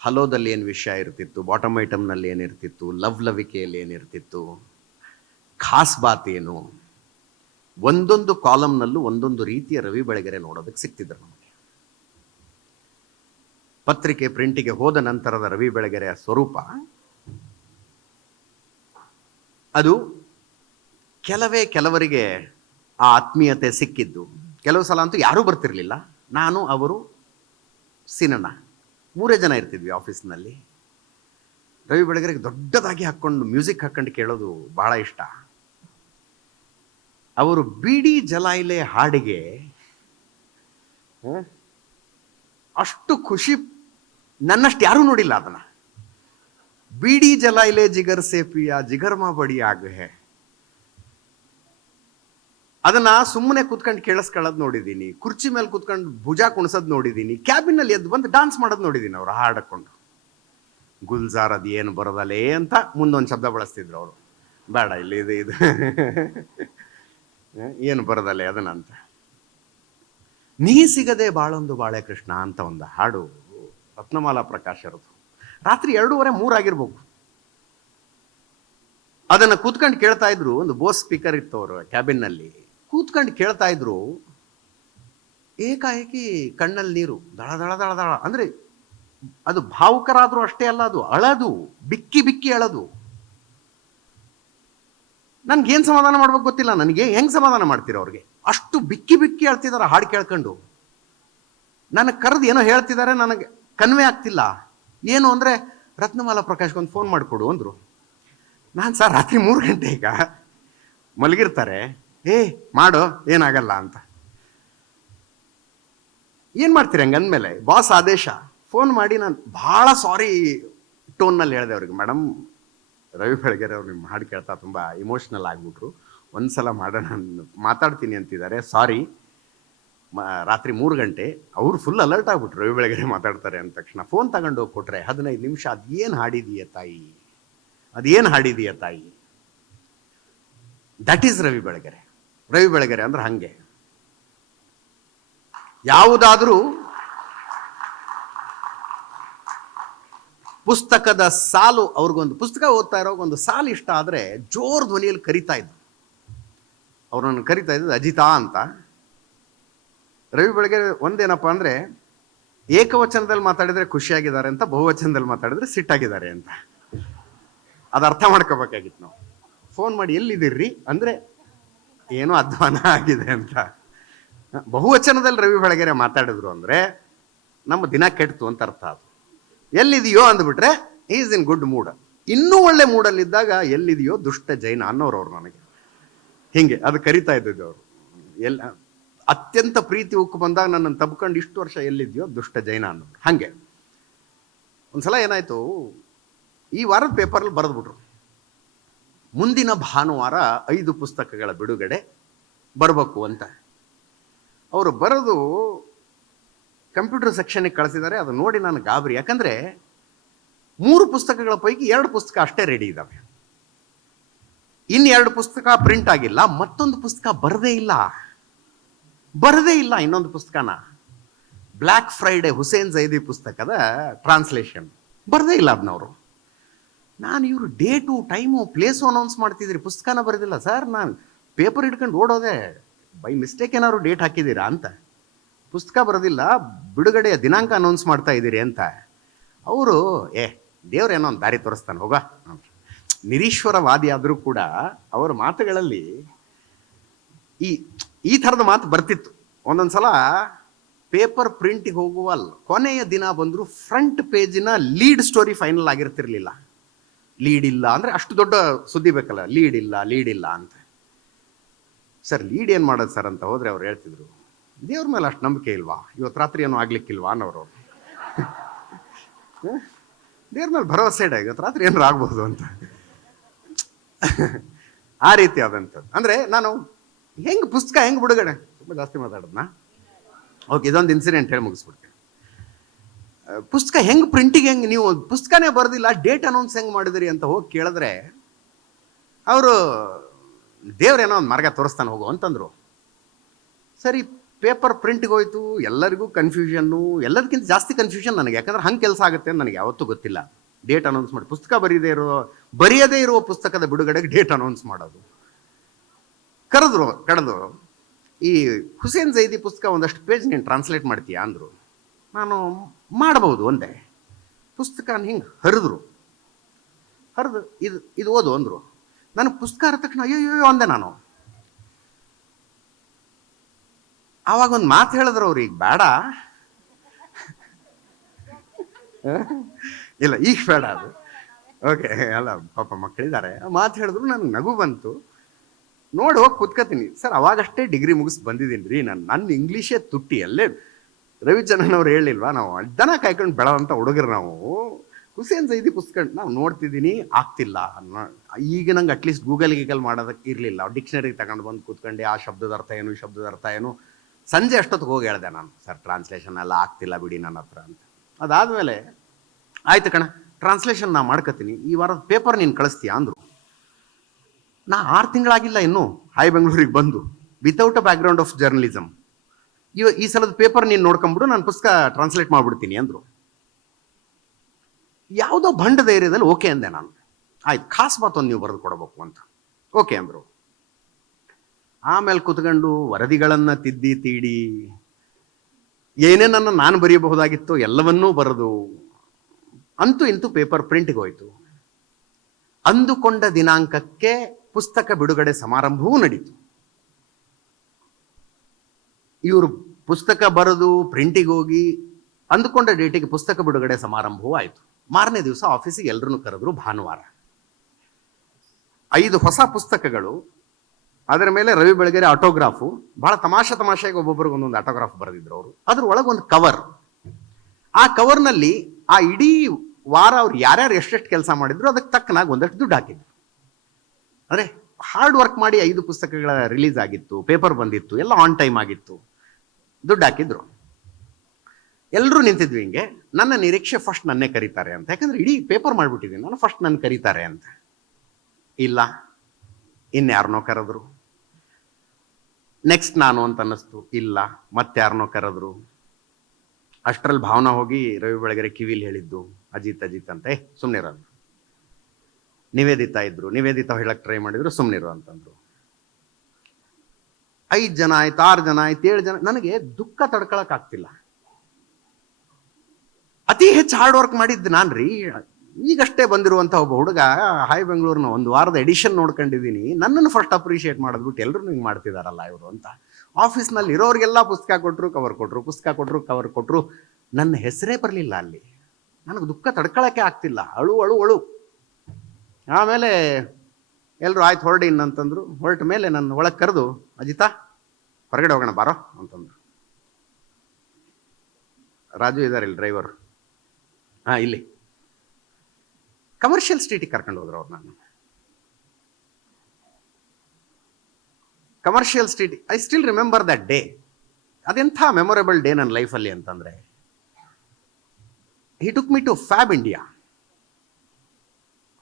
ಹಲೋದಲ್ಲಿ ಏನು ವಿಷಯ ಇರ್ತಿತ್ತು ಬಾಟಮ್ ಐಟಮ್ನಲ್ಲಿ ಏನಿರ್ತಿತ್ತು ಲವ್ ಲವಿಕೆಯಲ್ಲಿ ಏನಿರ್ತಿತ್ತು ಖಾಸ್ ಬಾತ್ ಏನು? ಒಂದೊಂದು ಕಾಲಮ್ನಲ್ಲೂ ಒಂದೊಂದು ರೀತಿಯ ರವಿ ಬೆಳಗೆರೆ ನೋಡೋದಕ್ಕೆ ಸಿಕ್ತಿದ್ರು ನಮಗೆ. ಪತ್ರಿಕೆ ಪ್ರಿಂಟಿಗೆ ಹೋದ ನಂತರದ ರವಿ ಬೆಳಗೆರೆಯ ಸ್ವರೂಪ, ಅದು ಕೆಲವೇ ಕೆಲವರಿಗೆ ಆ ಆತ್ಮೀಯತೆ ಸಿಕ್ಕಿದ್ದು. ಕೆಲವು ಸಲ ಅಂತೂ ಯಾರೂ ಬರ್ತಿರಲಿಲ್ಲ. ನಾನು, ಅವರು ಸಿನಣ್ಣ ಮೂರೇ ಜನ ಇರ್ತಿದ್ವಿ ಆಫೀಸ್ನಲ್ಲಿ. ರವಿ ಬೆಳಗೆರೆಗೆ ದೊಡ್ಡದಾಗಿ ಹಾಕ್ಕೊಂಡು ಮ್ಯೂಸಿಕ್ ಹಾಕ್ಕೊಂಡು ಕೇಳೋದು ಬಹಳ ಇಷ್ಟ. ಅವರು ಬಿಡಿ ಜಲಾಯಿಲೆ ಹಾಡಿಗೆ? ಅಷ್ಟು ಖುಷಿ ನನ್ನಷ್ಟು ಯಾರೂ ನೋಡಿಲ್ಲ ಅದನ್ನ. ಬಿಡಿ ಜಲಾಯಿಲೆ ಜಿಗರ್ ಸೇಪಿಯ ಜಿಗರ್ಮಾ ಬಡಿ ಆಗೇ ಅದನ್ನ ಸುಮ್ಮನೆ ಕುತ್ಕೊಂಡು ಕೇಳಿಸ್ಕೊಳ್ಳೋದು ನೋಡಿದ್ದೀನಿ ಕುರ್ಚಿ ಮೇಲೆ ಕುತ್ಕೊಂಡು ಭುಜ ಕುಣಿಸೋದು ನೋಡಿದ್ದೀನಿ ಕ್ಯಾಬಿನಲ್ಲಿ ಎದ್ದು ಬಂದು ಡಾನ್ಸ್ ಮಾಡೋದು ನೋಡಿದ್ದೀನಿ ಅವ್ರು ಹಾಡಕೊಂಡು. ಗುಲ್ಜಾರ್ ಅದು ಏನು ಬರೋದಲ್ಲೇ ಅಂತ ಮುಂದೊಂದು ಶಬ್ದ ಬಳಸ್ತಿದ್ರು ಅವರು. ಬೇಡ, ಇಲ್ಲಿ ಇದು ಇದು. ಏನು ಬರೋದಲ್ಲೇ ಅದನ್ನಂತ. ನೀ ಸಿಗದೆ ಬಾಳೊಂದು ಬಾಳೆ ಕೃಷ್ಣ ಅಂತ ಒಂದು ಹಾಡು ರತ್ನಮಾಲಾ ಪ್ರಕಾಶರದು ರಾತ್ರಿ ಎರಡೂವರೆ ಮೂರಾಗಿರ್ಬೇಕು ಅದನ್ನ ಕೂತ್ಕೊಂಡು ಕೇಳ್ತಾ ಇದ್ರು, ಒಂದು ಬೋಸ್ ಸ್ಪೀಕರ್ ಇತ್ತು ಅವರು ಕ್ಯಾಬಿನ್ನಲ್ಲಿ. ಕೂತ್ಕೊಂಡು ಕೇಳ್ತಾ ಇದ್ರು, ಏಕಾಏಕಿ ಕಣ್ಣಲ್ಲಿ ನೀರು, ದಳ ದಳ ದಳ ದಳ, ಅಂದ್ರೆ ಅದು ಭಾವುಕರಾದರೂ ಅಷ್ಟೇ ಅಲ್ಲ ಅದು, ಅಳದು, ಬಿಕ್ಕಿ ಬಿಕ್ಕಿ ಅಳದು. ನನ್ಗೇನು ಸಮಾಧಾನ ಮಾಡ್ಬೇಕು ಗೊತ್ತಿಲ್ಲ, ನನಗೆ ಹೆಂಗ್ ಸಮಾಧಾನ ಮಾಡ್ತೀರ ಅವ್ರಿಗೆ? ಅಷ್ಟು ಬಿಕ್ಕಿ ಬಿಕ್ಕಿ ಅಳ್ತಿದ್ದಾರೆ ಹಾಡು ಕೇಳ್ಕೊಂಡು. ನನಗೆ ಕರೆದು ಏನೋ ಹೇಳ್ತಿದ್ದಾರೆ ನನಗೆ ಕನ್ವೆ ಆಗ್ತಿಲ್ಲ. ಏನು ಅಂದ್ರೆ, ರತ್ನಮಾಲಾ ಪ್ರಕಾಶ್ಗೊಂದು ಫೋನ್ ಮಾಡಿಕೊಡು ಅಂದ್ರು. ನಾನು ಸರ್ ರಾತ್ರಿ ಮೂರು ಗಂಟೆ ಈಗ ಮಲಗಿರ್ತಾರೆ. ಏ, ಮಾಡೋ, ಏನಾಗಲ್ಲ ಅಂತ. ಏನ್ ಮಾಡ್ತೀರಿ ಹಂಗಂದ್ಮೇಲೆ ಬಾಸ್ ಆದೇಶ, ಫೋನ್ ಮಾಡಿ ನಾನು ಭಾಳ ಸಾರಿ ಟೋನ್ನಲ್ಲಿ ಹೇಳಿದೆ ಅವ್ರಿಗೆ. ಮೇಡಮ್, ರವಿ ಬೆಳಗೆರೆ ಅವ್ರು ನಿಮ್ಮ ಹಾಡು ಕೇಳ್ತಾ ತುಂಬ ಇಮೋಷ್ನಲ್ ಆಗ್ಬಿಟ್ರು. ಒಂದ್ಸಲ ಮಾಡೋಣ ಮಾತಾಡ್ತೀನಿ ಅಂತಿದ್ದಾರೆ. ಸಾರಿ ರಾತ್ರಿ ಮೂರು ಗಂಟೆ, ಅವ್ರು ಫುಲ್ ಅಲರ್ಟ್ ಆಗ್ಬಿಟ್ರು. ರವಿ ಬೆಳಗೆರೆ ಮಾತಾಡ್ತಾರೆ ಅಂದ ತಕ್ಷಣ. ಫೋನ್ ತಗೊಂಡು ಕೊಟ್ರೆ, ಹದಿನೈದು ನಿಮಿಷ ಅದೇನು ಹಾಡಿದೀಯ ತಾಯಿ? ಅದೇನು ಹಾಡಿದೀಯ ತಾಯಿ? That is Ravi Belagere. Ravi Belagere ಅಂದ್ರೆ ಹಂಗೆ. ಯಾವುದಾದ್ರೂ ಪುಸ್ತಕದ ಸಾಲು ಅವ್ರಿಗೊಂದು ಪುಸ್ತಕ ಓದ್ತಾ ಇರೋ ಒಂದು ಸಾಲು ಇಷ್ಟ ಆದ್ರೆ ಜೋರ್ ಧ್ವನಿಯಲ್ಲಿ ಕರಿತಾ ಇದ್ರು ಅವ್ರನ್ನ ಕರಿತಾ ಇದ್ದದ್ದು ಅಜಿತಾ ಅಂತ. ರವಿ ಬೆಳಗ್ಗೆ ಒಂದೇನಪ್ಪ ಅಂದ್ರೆ, ಏಕವಚನದಲ್ಲಿ ಮಾತಾಡಿದ್ರೆ ಖುಷಿಯಾಗಿದ್ದಾರೆ ಅಂತ, ಬಹುವಚನದಲ್ಲಿ ಮಾತಾಡಿದ್ರೆ ಸಿಟ್ಟಾಗಿದ್ದಾರೆ ಅಂತ. ಅದು ಅರ್ಥ ಮಾಡ್ಕೋಬೇಕಾಗಿತ್ತು ನಾವು. ಫೋನ್ ಮಾಡಿ ಎಲ್ಲಿದ್ದೀರ್ರಿ ಅಂದ್ರೆ ಏನೋ ಅಧ್ವಾನ ಆಗಿದೆ ಅಂತ. ಬಹುವಚನದಲ್ಲಿ ರವಿ ಬೆಳಗೆರೆ ಮಾತಾಡಿದ್ರು ಅಂದ್ರೆ, ನಮ್ಮ ದಿನ ಕೆಡ್ತು ಅಂತ ಅರ್ಥ ಅದು. ಎಲ್ಲಿದೆಯೋ ಅಂದ್ಬಿಟ್ರೆ ಈಸ್ ಇನ್ ಗುಡ್ ಮೂಡ್ ಇನ್ನೂ ಒಳ್ಳೆ ಮೂಡಲ್ಲಿದ್ದಾಗ ಎಲ್ಲಿದೆಯೋ ದುಷ್ಟ ಜೈನ ಅನ್ನೋರು ಅವ್ರು ನನಗೆ. ಹಿಂಗೆ, ಅದು ಕರಿತಾ ಇದ್ದಿದ್ದು ಅವರು. ಎಲ್ಲ, ಅತ್ಯಂತ ಪ್ರೀತಿ ಉಕ್ಕು ಬಂದಾಗ ನನ್ನನ್ನು ತಬ್ಕೊಂಡು ಇಷ್ಟು ವರ್ಷ ಎಲ್ಲಿದೆಯೋ ದುಷ್ಟ ಜೈನ ಅನ್ನೋರು. ಹಾಗೆ. ಒಂದ್ಸಲ ಏನಾಯ್ತು, ಈ ವಾರದ ಪೇಪರಲ್ಲಿ ಬರೆದ್ಬಿಟ್ರು. ಮುಂದಿನ ಭಾನುವಾರ ಐದು ಪುಸ್ತಕಗಳ ಬಿಡುಗಡೆ ಬರಬೇಕು ಅಂತ. ಅವರು ಬರೆದು ಕಂಪ್ಯೂಟರ್ ಸೆಕ್ಷನ್ಗೆ ಕಳಿಸಿದ್ದಾರೆ, ಅದು ನೋಡಿ ನಾನು ಗಾಬರಿ. ಯಾಕಂದರೆ ಮೂರು ಪುಸ್ತಕಗಳ ಪೈಕಿ ಎರಡು ಪುಸ್ತಕ ಅಷ್ಟೇ ರೆಡಿ ಇದ್ದಾವೆ ಇನ್ನೆರಡು ಪುಸ್ತಕ ಪ್ರಿಂಟ್ ಆಗಿಲ್ಲ, ಮತ್ತೊಂದು ಪುಸ್ತಕ ಬರದೇ ಇಲ್ಲ. ಬರದೇ ಇಲ್ಲ ಇನ್ನೊಂದು ಪುಸ್ತಕನ. ಬ್ಲ್ಯಾಕ್ ಫ್ರೈಡೆ ಹುಸೇನ್ ಜೈದಿ ಪುಸ್ತಕದ ಟ್ರಾನ್ಸ್ಲೇಷನ್ ಬರದೇ ಇಲ್ಲ ಅದನ್ನವರು ನಾನು ಇವರು ಡೇಟು ಟೈಮು ಪ್ಲೇಸು ಅನೌನ್ಸ್ ಮಾಡ್ತಿದ್ರಿ ಪುಸ್ತಕನ ಬರೋದಿಲ್ಲ. ಸರ್ ನಾನು ಪೇಪರ್ ಹಿಡ್ಕೊಂಡು ಓಡೋದೆ. ಬೈ ಮಿಸ್ಟೇಕ್ ಏನಾದ್ರು ಡೇಟ್ ಹಾಕಿದ್ದೀರಾ ಅಂತ. ಪುಸ್ತಕ ಬರೋದಿಲ್ಲ, ಬಿಡುಗಡೆಯ ದಿನಾಂಕ ಅನೌನ್ಸ್ ಮಾಡ್ತಾ ಇದ್ದೀರಿ ಅಂತ. ಅವರು, ಏ ದೇವ್ರೇನೋ ಒಂದು ದಾರಿ ತೋರಿಸ್ತಾನೆ, ಹೋಗ. ನಿರೀಶ್ವರವಾದಿ ಆದರೂ ಕೂಡ ಅವರ ಮಾತುಗಳಲ್ಲಿ ಈ ಈ ಥರದ ಮಾತು ಬರ್ತಿತ್ತು. ಒಂದೊಂದು ಸಲ ಪೇಪರ್ ಪ್ರಿಂಟಿಗೆ ಹೋಗುವ ಕೊನೆಯ ದಿನ ಬಂದರೂ ಫ್ರಂಟ್ ಪೇಜಿನ ಲೀಡ್ ಸ್ಟೋರಿ ಫೈನಲ್ ಆಗಿರ್ತಿರ್ಲಿಲ್ಲ. ಲೀಡ್ ಇಲ್ಲ ಅಂದರೆ ಅಷ್ಟು ದೊಡ್ಡ ಸುದ್ದಿ ಬೇಕಲ್ಲ. ಲೀಡ್ ಇಲ್ಲ ಲೀಡ್ ಇಲ್ಲ ಅಂತ. ಸರ್, ಲೀಡ್ ಏನು ಮಾಡೋದು ಸರ್ ಅಂತ ಹೋದ್ರೆ ಅವ್ರು ಹೇಳ್ತಿದ್ರು, ದೇವ್ರ ಮೇಲೆ ಅಷ್ಟು ನಂಬಿಕೆ ಇಲ್ವಾ? ಇವತ್ತು ರಾತ್ರಿ ಏನೋ ಆಗ್ಲಿಕ್ಕಿಲ್ವಾ ಅನ್ನೋರು? ದೇವ್ರ ಮೇಲೆ ಭರವಸೆ ಇಡ ಇವತ್ತು ರಾತ್ರಿ ಏನಾರು ಆಗ್ಬೋದು ಅಂತ. ಆ ರೀತಿ ಆದಂಥದ್ದು. ಅಂದರೆ ನಾನು ಹೆಂಗೆ, ಪುಸ್ತಕ ಹೆಂಗೆ ಬಿಡುಗಡೆ? ತುಂಬ ಜಾಸ್ತಿ ಮಾತಾಡೋದ್ನಾ? ಓಕೆ ಇದೊಂದು ಇನ್ಸಿಡೆಂಟ್ ಹೇಳಿ ಮುಗಿಸ್ಬಿಡ್ತೀನಿ. ಪುಸ್ತಕ ಹೆಂಗೆ ಪ್ರಿಂಟಿಗೆ ಹೆಂಗೆ ನೀವು ಪುಸ್ತಕನೇ ಬರ್ದಿಲ್ಲ ಡೇಟ್ ಅನೌನ್ಸ್ ಹೆಂಗೆ ಮಾಡಿದಿರಿ ಅಂತ ಹೋಗಿ ಕೇಳಿದ್ರೆ ಅವರು ದೇವ್ರೇನೋ ಒಂದು ಮಾರ್ಗ ತೋರಿಸ್ತಾನೆ ಹೋಗು ಅಂತಂದ್ರು. ಸರಿ ಪೇಪರ್ ಪ್ರಿಂಟ್ಗೆ ಹೋಯ್ತು, ಎಲ್ಲರಿಗೂ ಕನ್ಫ್ಯೂಷನ್ನು ಎಲ್ಲದಕ್ಕಿಂತ ಜಾಸ್ತಿ ಕನ್ಫ್ಯೂಷನ್ ನನಗೆ. ಯಾಕಂದ್ರೆ ಹಂಗೆ ಕೆಲಸ ಆಗುತ್ತೆ ಅಂತ ನನಗೆ ಯಾವತ್ತೂ ಗೊತ್ತಿಲ್ಲ. ಡೇಟ್ ಅನೌನ್ಸ್ ಮಾಡಿ, ಪುಸ್ತಕ ಬರೀದೇ ಇರೋ, ಬರೆಯದೇ ಇರುವ ಪುಸ್ತಕದ ಬಿಡುಗಡೆಗೆ ಡೇಟ್ ಅನೌನ್ಸ್ ಮಾಡೋದು. ಕರೆದ್ರು ಕರೆದು ಈ ಹುಸೇನ್ ಜೈದಿ ಪುಸ್ತಕ ಒಂದಷ್ಟು ಪೇಜ್ ನೀನು ಟ್ರಾನ್ಸ್ಲೇಟ್ ಮಾಡ್ತೀಯಾ ಅಂದರು. ನಾನು ಮಾಡಬಹುದು ಒಂದೇ ಪುಸ್ತಕನ ಹಿಂಗೆ ಹರಿದ್ರು. ಹರಿದು ಇದು ಇದು ಓದು ಅಂದರು. ನನಗೆ ಪುಸ್ತಕ ಹರಿದ ತಕ್ಷಣ ಅಯ್ಯೋ ಅಂದೆ ನಾನು. ಆವಾಗ ಒಂದು ಮಾತು ಹೇಳಿದ್ರು ಅವ್ರು, ಈಗ ಬೇಡ ಇಲ್ಲ, ಈಗ ಬೇಡ ಅದು. ಓಕೆ, ಅಲ್ಲ, ಪಾಪ ಮಕ್ಕಳಿದ್ದಾರೆ ಮಾತು ಹೇಳಿದ್ರು, ನನಗೆ ನಗು ಬಂತು. ನೋಡಿ ಹೋಗಿ ಕೂತ್ಕೋತೀನಿ. ಸರ್, ಅವಾಗಷ್ಟೇ ಡಿಗ್ರಿ ಮುಗಿಸ್ ಬಂದಿದ್ದೀನಿ ರೀ ನಾನು ನನ್ನ ಇಂಗ್ಲೀಷೇ ತುಟ್ಟಿ, ಅಲ್ಲೇ ರವಿಚಂದ್ರನ್ ಅವ್ರು ಹೇಳಿಲ್ವಾ, ನಾವು ದನ ಕಾಯ್ಕೊಂಡು ಬೆಳೆದಂಥ ಹುಡುಗರು ನಾವು. ಹುಸೇನ್ ಸೈದಿ ಪುಸ್ತಕ ನಾವು ನೋಡ್ತಿದ್ದೀನಿ, ಆಗ್ತಿಲ್ಲ ಈಗ ನಂಗೆ ಅಟ್ಲೀಸ್ಟ್ ಗೂಗಲ್ ಗೀಗಲ್ ಮಾಡೋದಕ್ಕೆ ಇರಲಿಲ್ಲ. ಡಿಕ್ಷನರಿ ತಗೊಂಡು ಬಂದು ಕೂತ್ಕೊಂಡು, ಆ ಶಬ್ದದ ಅರ್ಥ ಏನು, ಈ ಶಬ್ದದ ಅರ್ಥ ಏನು. ಸಂಜೆ ಅಷ್ಟೊತ್ತಿಗೆ ಹೋಗಿ ಹೇಳಿದೆ ನಾನು, ಸರ್ ಟ್ರಾನ್ಸ್ಲೇಷನ್ ಎಲ್ಲ ಆಗ್ತಿಲ್ಲ ಬಿಡಿ ನನ್ನ ಹತ್ರ ಅಂತ. ಅದಾದಮೇಲೆ, ಆಯ್ತು ಕಣ ಟ್ರಾನ್ಸ್ಲೇಷನ್ ನಾ ಮಾಡ್ಕೋತೀನಿ ಈ ವಾರದ ಪೇಪರ್ ನೀನು ಕಳಿಸ್ತೀಯಾ? ಅಂದರು. ನಾ ಆರು ತಿಂಗಳಾಗಿಲ್ಲ ಇನ್ನೂ, ಹಾಯ್ ಬೆಂಗಳೂರಿಗೆ ಬಂದು. Without a background of journalism ಇವ ಈ ಸಲದ ಪೇಪರ್ ನೀನು ನೋಡ್ಕೊಂಬಿಡು, ನಾನು ಪುಸ್ತಕ ಟ್ರಾನ್ಸ್ಲೇಟ್ ಮಾಡ್ಬಿಡ್ತೀನಿ ಅಂದರು. ಯಾವುದೋ ಬಂಡ ಧೈರ್ಯದಲ್ಲಿ ಓಕೆ ಅಂದೆ ನಾನು. ಆಯ್ತು, ಖಾಸ್ ಮಾತೊಂದು ನೀವು ಬರೆದು ಕೊಡಬೇಕು ಅಂತ. ಓಕೆ ಅಂದರು. ಆಮೇಲೆ ಕುತ್ಕೊಂಡು ವರದಿಗಳನ್ನು ತಿದ್ದಿ ತೀಡಿ ಏನೇನನ್ನು ನಾನು ಬರೆಯಬಹುದಾಗಿತ್ತು ಎಲ್ಲವನ್ನೂ ಬರೆದು, ಅಂತೂ ಇಂತೂ ಪೇಪರ್ ಪ್ರಿಂಟ್ಗೆ ಹೋಯಿತು. ಅಂದುಕೊಂಡ ದಿನಾಂಕಕ್ಕೆ ಪುಸ್ತಕ ಬಿಡುಗಡೆ ಸಮಾರಂಭವೂ ನಡೀತು. ಇವರು ಪುಸ್ತಕ ಬರೆದು ಪ್ರಿಂಟಿಗೆ ಹೋಗಿ ಅಂದುಕೊಂಡ ಡೇಟಿಗೆ ಪುಸ್ತಕ ಬಿಡುಗಡೆ ಸಮಾರಂಭವೂ ಆಯಿತು. ಮಾರನೇ ದಿವಸ ಆಫೀಸಿಗೆ ಎಲ್ಲರನ್ನು ಕರೆದ್ರು ಭಾನುವಾರ. ಐದು ಹೊಸ ಪುಸ್ತಕಗಳು, ಅದರ ಮೇಲೆ ರವಿ ಬೆಳಗೆರೆ ಆಟೋಗ್ರಾಫು ಬಹಳ ತಮಾಷೆ ತಮಾಷೆಗೆ ಒಬ್ಬೊಬ್ಬರಿಗೆ ಒಂದೊಂದು ಆಟೋಗ್ರಾಫ್ ಬರೆದಿದ್ರು ಅವರು. ಅದ್ರ ಒಳಗೆ ಒಂದು ಕವರ್ ಆ ಕವರ್ನಲ್ಲಿ ಆ ಇಡೀ ವಾರ ಅವ್ರು ಯಾರ್ಯಾರು ಎಷ್ಟೆಷ್ಟು ಕೆಲಸ ಮಾಡಿದ್ರು, ಅದಕ್ಕೆ ತಕ್ಕನಾಗಿ ಒಂದಷ್ಟು ದುಡ್ಡು ಹಾಕಿದ್ರು. ಅಂದರೆ ಹಾರ್ಡ್ ವರ್ಕ್ ಮಾಡಿ ಐದು ಪುಸ್ತಕಗಳ ರಿಲೀಸ್ ಆಗಿತ್ತು ಪೇಪರ್ ಬಂದಿತ್ತು, ಎಲ್ಲ ಆನ್ ಟೈಮ್ ಆಗಿತ್ತು. ದುಡ್ಡು ಹಾಕಿದ್ರು. ಎಲ್ಲರೂ ನಿಂತಿದ್ವಿ ಹಿಂಗೆ. ನನ್ನ ನಿರೀಕ್ಷೆ ಫಸ್ಟ್ ನನ್ನೇ ಕರೀತಾರೆ ಅಂತ. ಯಾಕಂದ್ರೆ ಇಡೀ ಪೇಪರ್ ಮಾಡಿಬಿಟ್ಟಿದ್ದೀನಿ. ನಾನು ಫಸ್ಟ್ ನನ್ನ ಕರೀತಾರೆ ಅಂತ. ಇಲ್ಲ. ಇನ್ಯಾರನೋ ಕರೆದ್ರು. ನೆಕ್ಸ್ಟ್ ನಾನು ಅಂತ ಅನ್ನಿಸ್ತು. ಇಲ್ಲ. ಮತ್ತಾರನೋ ಕರೆದ್ರು. ಅಷ್ಟರಲ್ಲಿ ಭಾವನಾ ಹೋಗಿ ರವಿ ಬೆಳಗೆರೆ ಕಿವಿಲಿ ಹೇಳಿದ್ದು, ಅಜಿತ್ ಅಜಿತ್ ಅಂತ. ಸುಮ್ಮನೆ ಸುಮ್ಮನಿರೋದು ನಿವೇದಿತಾ ಇದ್ರು, ನಿವೇದಿತಾ ಹೇಳಕ್ಕೆ ಟ್ರೈ ಮಾಡಿದ್ರು ಸುಮ್ಮನಿರು ಅಂತಂದ್ರು. ಐದು ಜನ ಆಯ್ತು, ಆರು ಜನ ಆಯ್ತು, ಏಳು ಜನ, ನನಗೆ ದುಃಖ ತಡ್ಕೊಳಕ್ ಆಗ್ತಿಲ್ಲ. ಅತಿ ಹೆಚ್ಚು ಹಾರ್ಡ್ ವರ್ಕ್ ಮಾಡಿದ್ದು ನಾನು ರೀ ಈಗಷ್ಟೇ ಬಂದಿರುವಂಥ ಒಬ್ಬ ಹುಡುಗ ಹಾಯ್ ಬೆಂಗಳೂರಿನ ಒಂದು ವಾರದ ಎಡಿಷನ್ ನೋಡ್ಕೊಂಡಿದ್ದೀನಿ. ನನ್ನನ್ನು ಫಸ್ಟ್ ಅಪ್ರಿಷಿಯೇಟ್ ಮಾಡಿದ್ಬಿಟ್ಟು ಎಲ್ಲರೂ ಹಿಂಗೆ ಮಾಡ್ತಿದಾರಲ್ಲ ಇವರು ಅಂತ. ಆಫೀಸ್ನಲ್ಲಿ ಇರೋರಿಗೆಲ್ಲ ಪುಸ್ತಕ ಕೊಟ್ಟರು ಕವರ್ ಕೊಟ್ಟರು ಪುಸ್ತಕ ಕೊಟ್ಟರು ಕವರ್ ಕೊಟ್ಟರು ನನ್ನ ಹೆಸರೇ ಬರಲಿಲ್ಲ ಅಲ್ಲಿ. ನನಗೆ ದುಃಖ ತಡ್ಕೊಳಕ್ಕೆ ಆಗ್ತಿಲ್ಲ. ಅಳು ಅಳು ಅಳು. ಆಮೇಲೆ ಎಲ್ಲರೂ ಆಯ್ತು ಹೊರಡಿ ಅಂತಂದ್ರು ಹೊರಟ ಮೇಲೆ ನನ್ನ ಒಳಗೆ ಕರೆದು, ಅಜಿತಾ, ಹೊರಗಡೆ ಹೋಗೋಣ, ಬಾರೋ, ಅಂತಂದ್ರು. ರಾಜು ಇದ್ದಾರೆ ಇಲ್ಲಿ ಡ್ರೈವರ್ ಹಾಂ, ಇಲ್ಲಿ. ಕಮರ್ಷಿಯಲ್ ಸ್ಟ್ರೀಟಿಗೆ ಕರ್ಕೊಂಡು ಹೋದ್ರು ಅವ್ರು ನಾನು commercial street I still remember that day ಅದೆಂಥ memorable day ನನ್ನ ಲೈಫಲ್ಲಿ ಅಂತಂದ್ರೆ he took me to Fab India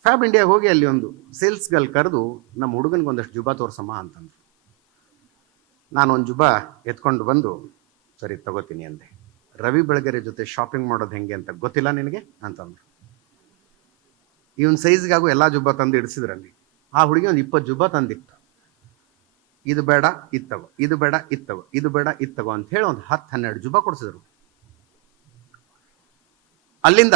Fab India ಹೋಗಿ ಅಲ್ಲಿ ಒಂದು ಸೇಲ್ಸ್ ಕರೆದು ನಮ್ಮ ಹುಡುಗನಿಗೆ ಒಂದಷ್ಟು ಜುಬಾ ತೋರ್ಸಮ್ಮ ಅಂತಂದ್ರು. ನಾನು ಒಂದು ಜುಬಾ ಎತ್ಕೊಂಡು ಬಂದು, ಸರಿ ತಗೋತೀನಿ ಅಂದೆ. ರವಿ ಬೆಳಗೆರೆ ಜೊತೆ ಶಾಪಿಂಗ್ ಮಾಡೋದು ಹೆಂಗೆ ಅಂತ ಗೊತ್ತಿಲ್ಲ ನಿನಗೆ? ಅಂತಂದ್ರು. ಇವನ್ ಸೈಜ್ಗಾಗೂ ಎಲ್ಲ ಜುಬ್ಬ ತಂದು ಇಡಿಸಿದ್ರಲ್ಲಿ. ಆ ಹುಡುಗಿ ಒಂದು ಇಪ್ಪತ್ತು ಜುಬ್ಬ ತಂದಿತ್ತು. ಇದು ಬೇಡ ಇತ್ತವ ಇದು ಬೇಡ ಇತ್ತವ ಇದು ಬೇಡ ಇತ್ತವ ಅಂತ ಹೇಳಿ ಒಂದು ಹತ್ತು ಹನ್ನೆರಡು ಜುಬ್ಬ ಕೊಡಿಸಿದ್ರು. ಅಲ್ಲಿಂದ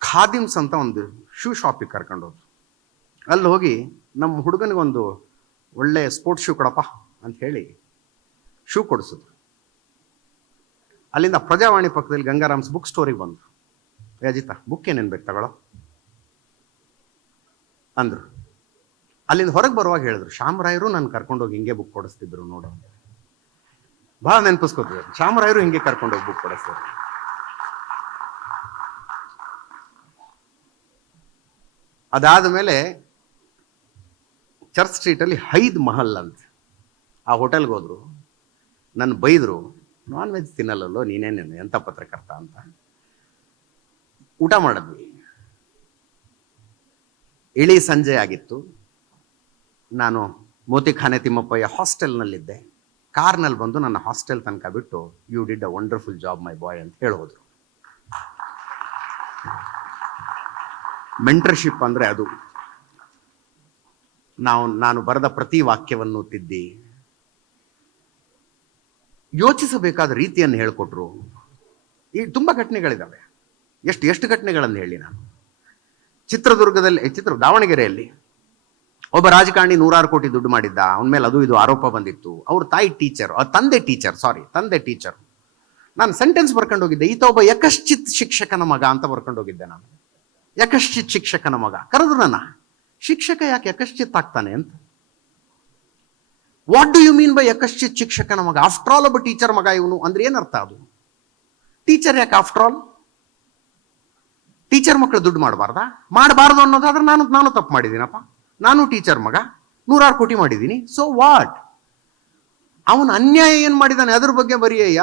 ಖಾದಿಮ್ಸ್ ಅಂತ ಒಂದು ಶೂ ಶಾಪಿಗೆ ಕರ್ಕೊಂಡು ಹೋದ್ರು. ಅಲ್ಲಿ ಹೋಗಿ ನಮ್ಮ ಹುಡುಗನಿಗೊಂದು ಒಳ್ಳೆ ಸ್ಪೋರ್ಟ್ಸ್ ಶೂ ಕೊಡಪ್ಪ ಅಂತ ಹೇಳಿ ಶೂ ಕೊಡಿಸಿದ್ರು. ಅಲ್ಲಿಂದ ಪ್ರಜಾವಾಣಿ ಪಕ್ಕದಲ್ಲಿ ಗಂಗಾರಾಮ್ಸ್ ಬುಕ್ ಸ್ಟೋರಿಗೆ ಬಂದರು. ಅಜಿತ ಬುಕ್ ಏನೇನು ಬೇಕು ತಗೊಳ್ಳೋ? ಅಂದ್ರು. ಅಲ್ಲಿಂದ ಹೊರಗೆ ಬರುವಾಗ ಹೇಳಿದ್ರು ಶ್ಯಾಮರಾಯರು ನಾನು ಕರ್ಕೊಂಡೋಗಿ ಹಿಂಗೆ ಬುಕ್ ಕೊಡಿಸ್ತಿದ್ರು ನೋಡು. ಭಾಳ ನೆನಪಿಸ್ಕೋತಿದ್ರು ಶ್ಯಾಮರಾಯರು ಹಿಂಗೆ ಕರ್ಕೊಂಡೋಗಿ ಬುಕ್ ಕೊಡಿಸ್ತಿದ್ರು. ಅದಾದ ಮೇಲೆ ಚರ್ಚ್ ಸ್ಟ್ರೀಟಲ್ಲಿ ಹೈದ್ ಮಹಲ್ ಅಂತ. ಆ ಹೋಟೆಲ್ಗೆ ಹೋದರು. ನನ್ನ ಬೈದರು, ನಾನ್ ವೆಜ್ ತಿನ್ನಲ್ಲಲ್ಲೋ ನೀನೇನೇನು ಎಂಥ ಪತ್ರಕರ್ತ ಅಂತ. ಊಟ ಮಾಡಿದ್ವಿ. ಇಳಿ ಸಂಜೆ ಆಗಿತ್ತು. ನಾನು ಮೋತಿಖಾನೆ ತಿಮ್ಮಪ್ಪಯ್ಯ ಹಾಸ್ಟೆಲ್ನಲ್ಲಿದ್ದೆ. ಕಾರ್ನಲ್ಲಿ ಬಂದು ನನ್ನ ಹಾಸ್ಟೆಲ್ ತನಕ ಬಿಟ್ಟು you did a wonderful job my boy ಅಂತ ಹೇಳೋದ್ರು ಮೆಂಟರ್ಶಿಪ್ ಅಂದರೆ ಅದು. ನಾವು, ನಾನು ಬರೆದ ಪ್ರತಿ ವಾಕ್ಯವನ್ನು ತಿದ್ದಿ. ಯೋಚಿಸಬೇಕಾದ ರೀತಿಯನ್ನು ಹೇಳಿಕೊಟ್ರು. ಈ ತುಂಬ ಘಟನೆಗಳಿದ್ದಾವೆ ಎಷ್ಟು ಎಷ್ಟು ಘಟನೆಗಳನ್ನು ಹೇಳಿ ನಾನು. ಚಿತ್ರದುರ್ಗದಲ್ಲಿ ಚಿತ್ರ, ದಾವಣಗೆರೆಯಲ್ಲಿ. ಒಬ್ಬ ರಾಜಕಾರಣಿ ನೂರಾರು ಕೋಟಿ ದುಡ್ಡು ಮಾಡಿದ್ದ. ಅವನ ಮೇಲೆ ಅದು, ಇದು ಆರೋಪ ಬಂದಿತ್ತು. ಅವ್ರ ತಾಯಿ ಟೀಚರ್ ತಂದೆ ಟೀಚರ್, ಸಾರಿ, ತಂದೆ ಟೀಚರ್. ನಾನು ಸೆಂಟೆನ್ಸ್ ಬರ್ಕೊಂಡು ಹೋಗಿದ್ದೆ ಈತ ಒಬ್ಬ ಯಕಶ್ಚಿತ್ ಶಿಕ್ಷಕನ ಮಗ ಅಂತ ಬರ್ಕೊಂಡು ಹೋಗಿದ್ದೆ ನಾನು. ಯಕಶ್ಚಿತ್ ಶಿಕ್ಷಕನ ಮಗ. ಕರೆದ್ರು ನನ್ನ, ಶಿಕ್ಷಕ ಯಾಕೆ ಯಕಶ್ಚಿತ್ ಆಗ್ತಾನೆ ಅಂತ? What do you mean by ಯಕಶ್ಚಿತ್ ಶಿಕ್ಷಕನ ಮಗ? ಆಫ್ಟರ್ ಆಲ್ ಒಬ್ಬ ಟೀಚರ್ ಮಗ ಇವನು, ಅಂದ್ರೆ ಏನರ್ಥ ಅದು? ಟೀಚರ್ ಯಾಕೆ ಆಫ್ಟರ್ ಆಲ್ ಟೀಚರ್ ಮಕ್ಕಳು ದುಡ್ಡು ಮಾಡಬಾರ್ದ? ಮಾಡಬಾರ್ದು ಅನ್ನೋದಾದ್ರೆ ನಾನು ನಾನು ತಪ್ಪು ಮಾಡಿದ್ದೀನಪ್ಪ. ನಾನು ಟೀಚರ್ ಮಗ, ನೂರಾರು ಕೋಟಿ ಮಾಡಿದ್ದೀನಿ. ಸೊ ವಾಟ್ ಅವನು ಅನ್ಯಾಯ ಏನು ಮಾಡಿದ್ದಾನೆ ಅದ್ರ ಬಗ್ಗೆ ಬರೆಯಯ್ಯ.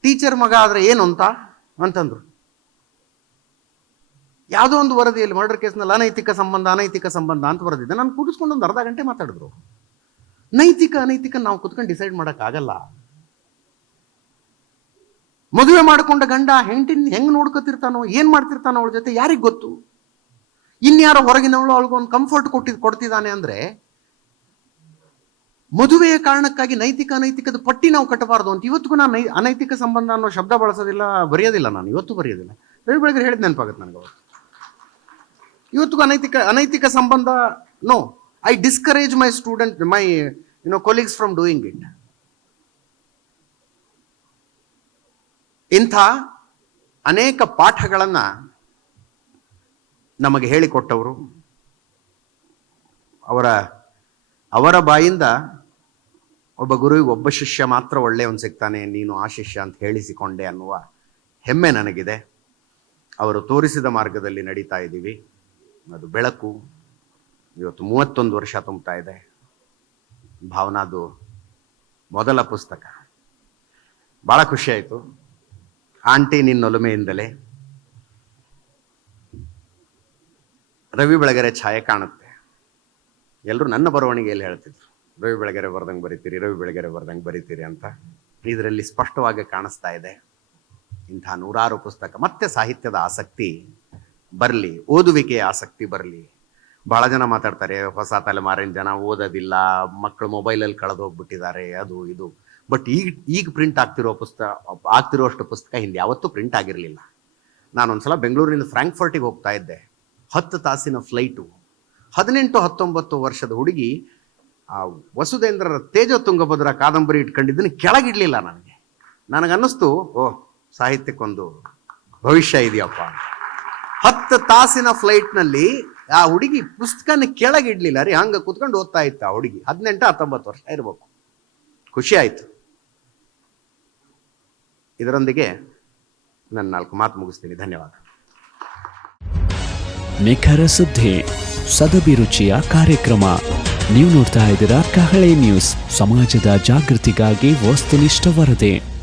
ಟೀಚರ್ ಮಗ ಆದ್ರೆ ಏನು ಅಂತ? ಅಂತಂದ್ರು. ಯಾವುದೋ ಒಂದು ವರದಿಯಲ್ಲಿ ಮರ್ಡರ್ ಕೇಸ್ನಲ್ಲಿ ಅನೈತಿಕ ಸಂಬಂಧ ಅನೈತಿಕ ಸಂಬಂಧ ಅಂತ ಬರೆದಿದ್ದೆ. ನಾನು ಕೂಡಿಸ್ಕೊಂಡು ಒಂದು ಅರ್ಧ ಗಂಟೆ ಮಾತಾಡಿದ್ರು ನೈತಿಕ, ಅನೈತಿಕ ನಾವು ಕುತ್ಕೊಂಡು ಡಿಸೈಡ್ ಮಾಡೋಕ್ಕಾಗಲ್ಲ. ಮದುವೆ ಮಾಡಿಕೊಂಡ ಗಂಡ ಹೆಂಡತಿನ ಹೆಂಗ್ ನೋಡ್ಕೊತಿರ್ತಾನೋ, ಏನ್ ಮಾಡ್ತಿರ್ತಾನೋ ಅವಳ ಜೊತೆ ಯಾರಿಗ್ ಗೊತ್ತು? ಇನ್ಯಾರೋ ಹೊರಗಿನವಳು ಅವಳಿಗೊಂದು ಕಂಫರ್ಟ್ ಕೊಟ್ಟಿದ್ ಕೊಡ್ತಿದ್ದಾನೆ ಅಂದ್ರೆ ಮದುವೆಯ ಕಾರಣಕ್ಕಾಗಿ ನೈತಿಕ, ಅನೈತಿಕದ ಪಟ್ಟಿ ನಾವು ಕಟ್ಟಬಾರ್ದು ಅಂತ ಇವತ್ತಿಗೂ ನಾನು ಅನೈತಿಕ ಸಂಬಂಧ ಅನ್ನೋ ಶಬ್ದ ಬಳಸೋದಿಲ್ಲ, ಬರೆಯೋದಿಲ್ಲ ನಾನು, ಇವತ್ತು ಬರೆಯೋದಿಲ್ಲ. ಬೆಳಗ್ಗೆ ಹೇಳಿದ ನೆನಪಾಗುತ್ತೆ ನನಗೆ ಅವತ್ತು. ಇವತ್ತಿಗೂ ಅನೈತಿಕ ಅನೈತಿಕ ಸಂಬಂಧ no I discourage my student my you know colleagues from doing it ಇಂಥ ಅನೇಕ ಪಾಠಗಳನ್ನು ನಮಗೆ ಹೇಳಿಕೊಟ್ಟವರು, ಅವರ ಅವರ ಬಾಯಿಂದ ಒಬ್ಬ ಗುರುವಿಗೆ ಒಬ್ಬ ಶಿಷ್ಯ ಮಾತ್ರ ಒಳ್ಳೆಯವನು ಸಿಗ್ತಾನೆ, ನೀನು ಆ ಶಿಷ್ಯ ಅಂತ ಹೇಳಿಸಿಕೊಂಡೆ ಅನ್ನುವ ಹೆಮ್ಮೆ ನನಗಿದೆ. ಅವರು ತೋರಿಸಿದ ಮಾರ್ಗದಲ್ಲಿ ನಡೀತಾ ಇದ್ದೀವಿ. ಅದು ಬೆಳಕು. ಇವತ್ತು ಮೂವತ್ತೊಂದು ವರ್ಷ ತುಂಬುತ್ತಾ ಇದೆ. ಭಾವನಾದು ಮೊದಲ ಪುಸ್ತಕ. ಭಾಳ ಖುಷಿ ಆಯಿತು. ಆಂಟಿ ನಿನ್ನೊಲುಮೆಯಿಂದಲೇ ರವಿ ಬೆಳಗೆರೆ ಛಾಯೆ ಕಾಣುತ್ತೆ. ಎಲ್ಲರೂ ನನ್ನ ಬರವಣಿಗೆಯಲ್ಲಿ ಹೇಳ್ತಿದ್ರು? ರವಿ ಬೆಳಗೆರೆ ಬರ್ದಂಗೆ ಬರೀತೀರಿ, ರವಿ ಬೆಳಗೆರೆ ಬರ್ದಂಗೆ ಬರೀತೀರಿ ಅಂತ. ಇದರಲ್ಲಿ ಸ್ಪಷ್ಟವಾಗಿ ಕಾಣಿಸ್ತಾ ಇದೆ. ಇಂಥ ನೂರಾರು ಪುಸ್ತಕ, ಮತ್ತೆ ಸಾಹಿತ್ಯದ ಆಸಕ್ತಿ ಬರಲಿ, ಓದುವಿಕೆಯ ಆಸಕ್ತಿ ಬರಲಿ. ಬಹಳ ಜನ ಮಾತಾಡ್ತಾರೆ, ಹೊಸ ತಲೆಮಾರಿನ ಜನ ಓದೋದಿಲ್ಲ ಮಕ್ಕಳು ಮೊಬೈಲಲ್ಲಿ ಕಳೆದು ಹೋಗ್ಬಿಟ್ಟಿದ್ದಾರೆ, ಅದು ಇದು. ಬಟ್ ಈಗ ಈಗ ಪ್ರಿಂಟ್ ಆಗ್ತಿರೋ ಪುಸ್ತಕ ಆಗ್ತಿರೋಷ್ಟು ಪುಸ್ತಕ ಹಿಂದೆ ಯಾವತ್ತೂ ಪ್ರಿಂಟ್ ಆಗಿರಲಿಲ್ಲ. ನಾನೊಂದ್ಸಲ ಬೆಂಗಳೂರಿನಿಂದ ಫ್ರಾಂಕ್ಫರ್ಟಿಗೆ ಹೋಗ್ತಾ ಇದ್ದೆ. ಹತ್ತು ತಾಸಿನ ಫ್ಲೈಟು ಹದಿನೆಂಟು, ಹತ್ತೊಂಬತ್ತು ವರ್ಷದ ಹುಡುಗಿ, ಆ ವಸುಧೇಂದ್ರರ ತೇಜ ತುಂಗಭದ್ರ ಕಾದಂಬರಿ ಇಟ್ಕೊಂಡಿದ್ದನ್ನು ಕೆಳಗಿಡ್ಲಿಲ್ಲ ನನಗೆ. ನನಗನ್ನಿಸ್ತು ಓ ಸಾಹಿತ್ಯಕ್ಕೊಂದು ಭವಿಷ್ಯ ಇದೆಯಪ್ಪ ಹತ್ತು ತಾಸಿನ ಫ್ಲೈಟ್ನಲ್ಲಿ ಆ ಹುಡುಗಿ ಪುಸ್ತಕನ ಕೆಳಗಿಡ್ಲಿಲ್ಲ ರೀ ಹಂಗ ಕುತ್ಕೊಂಡು ಓದ್ತಾ ಇತ್ತು ಆ ಹುಡುಗಿ. ಹದಿನೆಂಟು, ಹತ್ತೊಂಬತ್ತು ವರ್ಷ ಇರಬೇಕು. ಖುಷಿ ಆಯ್ತು. ಇದರೊಂದಿಗೆ ನನ್ನ ನಾಲ್ಕು ಮಾತು ಮುಗಿಸ್ತೀನಿ. ಧನ್ಯವಾದ. ನಿಖರ ಸುದ್ದಿ ಸದಭಿರುಚಿಯ ಕಾರ್ಯಕ್ರಮ. ನೀವು ನೋಡ್ತಾ ಇದ್ದೀರಾ ಕಹಳೆ ನ್ಯೂಸ್. ಸಮಾಜದ ಜಾಗೃತಿಗಾಗಿ ವಸ್ತುನಿಷ್ಠ ವರದಿ.